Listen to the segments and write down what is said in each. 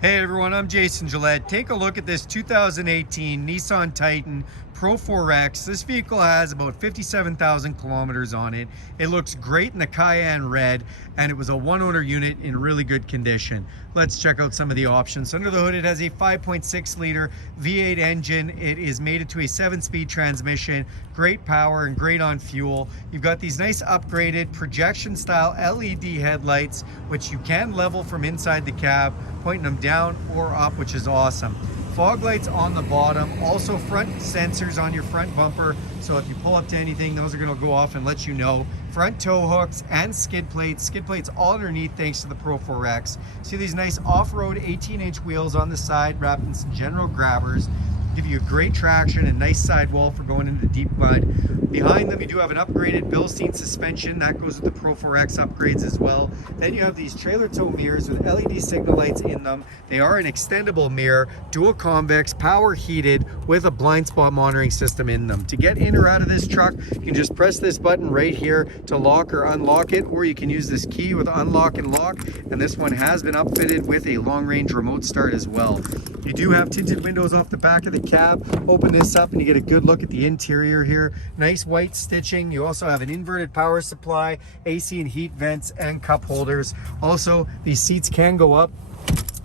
Hey everyone, I'm Jason Gillette. Take a look at this 2018 Nissan Titan Pro4X. This vehicle has about 57,000 kilometers on it. It looks great in the Cayenne red, and it was a one-owner unit in really good condition. Let's check out some of the options. Under the hood, it has a 5.6-liter V8 engine. It is mated to a 7-speed transmission. Great power and great on fuel. You've got these nice upgraded projection-style LED headlights, which you can level from inside the cab, pointing them down or up, which is awesome. Fog lights on the bottom, also front sensors on your front bumper, so if you pull up to anything, those are going to go off and let you know. Front tow hooks and skid plates all underneath thanks to the Pro4X. See these nice off-road 18-inch wheels on the side wrapped in some general grabbers. Give you great traction and nice sidewall for going into deep mud. Behind them, you do have an upgraded Bilstein suspension. That goes with the Pro4X upgrades as well. Then you have these trailer tow mirrors with LED signal lights in them. They are an extendable mirror, dual convex, power heated, with a blind spot monitoring system in them. To get in or out of this truck, you can just press this button right here to lock or unlock it, or you can use this key with unlock and lock. And this one has been upfitted with a long-range remote start as well. You do have tinted windows off the back of the cab. Open this up and you get a good look at the interior here. Nice white stitching. You also have an inverted power supply, AC and heat vents, and cup holders. Also, these seats can go up.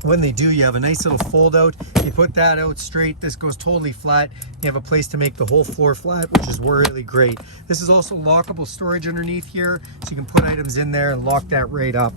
When they do, you have a nice little fold out. You put that out straight, this goes totally flat. You have a place to make the whole floor flat, which is really great. This is also lockable storage underneath here, so you can put items in there and lock that right up.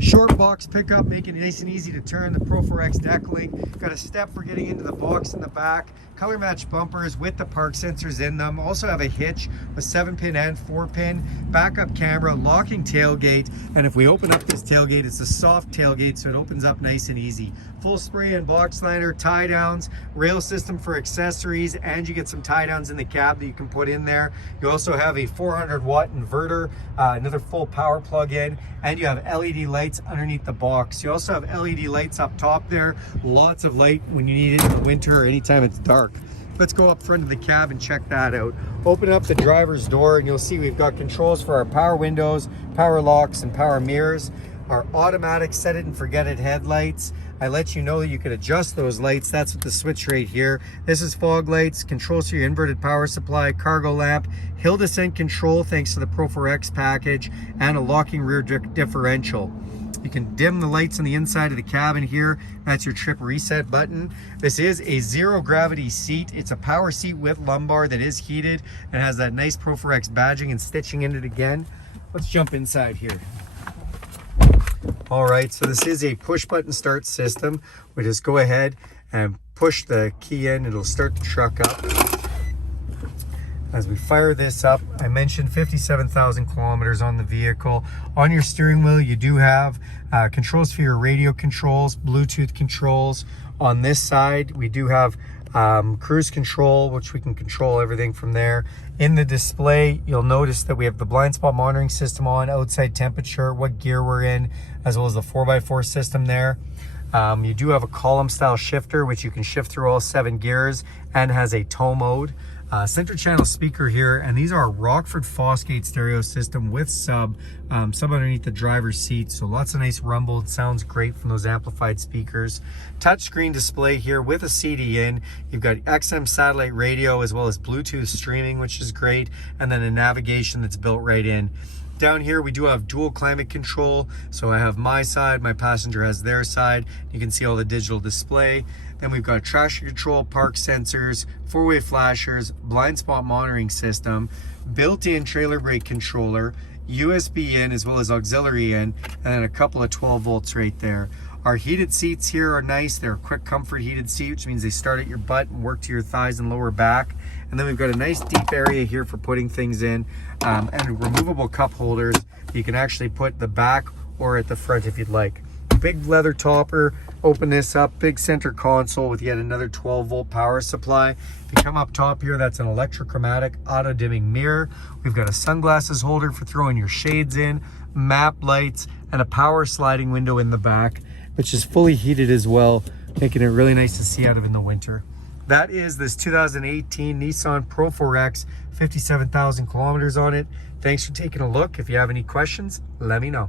Short box pickup, making it nice and easy to turn. The Pro4X deck link. Got a step for getting into the box in the back. Color matched bumpers with the park sensors in them. Also have a hitch with 7-pin and 4-pin. Backup camera, locking tailgate. And if we open up this tailgate, it's a soft tailgate, so it opens up nice and easy. Full spray and box liner, tie downs, rail system for accessories, and you get some tie downs in the cab that you can put in there. You also have a 400-watt inverter, another full power plug-in, and you have LED lights underneath the box. You also have LED lights up top there. Lots of light when you need it in the winter or anytime it's dark. Let's go up front of the cab and check that out. Open up the driver's door and you'll see we've got controls for our power windows, power locks, and power mirrors. Our automatic set it and forget it headlights. I let you know that you could adjust those lights. That's with the switch right here. This is fog lights, controls for your inverted power supply, cargo lamp, hill descent control thanks to the Pro4X package, and a locking rear differential. You can dim the lights on the inside of the cabin here. That's your trip reset button. This is a zero gravity seat. It's a power seat with lumbar that is heated and has that nice Pro4X badging and stitching in it again. Let's jump inside here. All right, so this is a push button start system. We just go ahead and push the key in, it'll start the truck up. As we fire this up, I mentioned 57,000 kilometers on the vehicle. On your steering wheel, you do have controls for your radio controls, Bluetooth controls. On this side, we do have cruise control, which we can control everything from there. In the display, you'll notice that we have the blind spot monitoring system on, outside temperature, what gear we're in, as well as the 4x4 system there. You do have a column style shifter, which you can shift through all 7 gears, and has a tow mode. Center channel speaker here, and these are a Rockford Fosgate stereo system with sub underneath the driver's seat, so lots of nice rumble. It sounds great from those amplified speakers. Touchscreen display here with a CD in. You've got XM satellite radio as well as Bluetooth streaming, which is great, and then a navigation that's built right in. Down here we do have dual climate control, so I have my side, my passenger has their side. You can see all the digital display. Then we've got traction control, park sensors, 4-way flashers, blind spot monitoring system, built-in trailer brake controller, USB in as well as auxiliary in, and then a couple of 12 volts right there. Our heated seats here are nice. They're a quick comfort heated seat, which means they start at your butt and work to your thighs and lower back. And then we've got a nice deep area here for putting things in, and removable cup holders. You can actually put the back or at the front if you'd like. Big leather topper. Open this up, big center console with yet another 12-volt power supply. If you come up top here, that's an electrochromatic auto dimming mirror. We've got a sunglasses holder for throwing your shades in, map lights, and a power sliding window in the back, which is fully heated as well, making it really nice to see out of in the winter. That is this 2018 Nissan Pro4X, 57,000 kilometers on it. Thanks for taking a look. If you have any questions, let me know.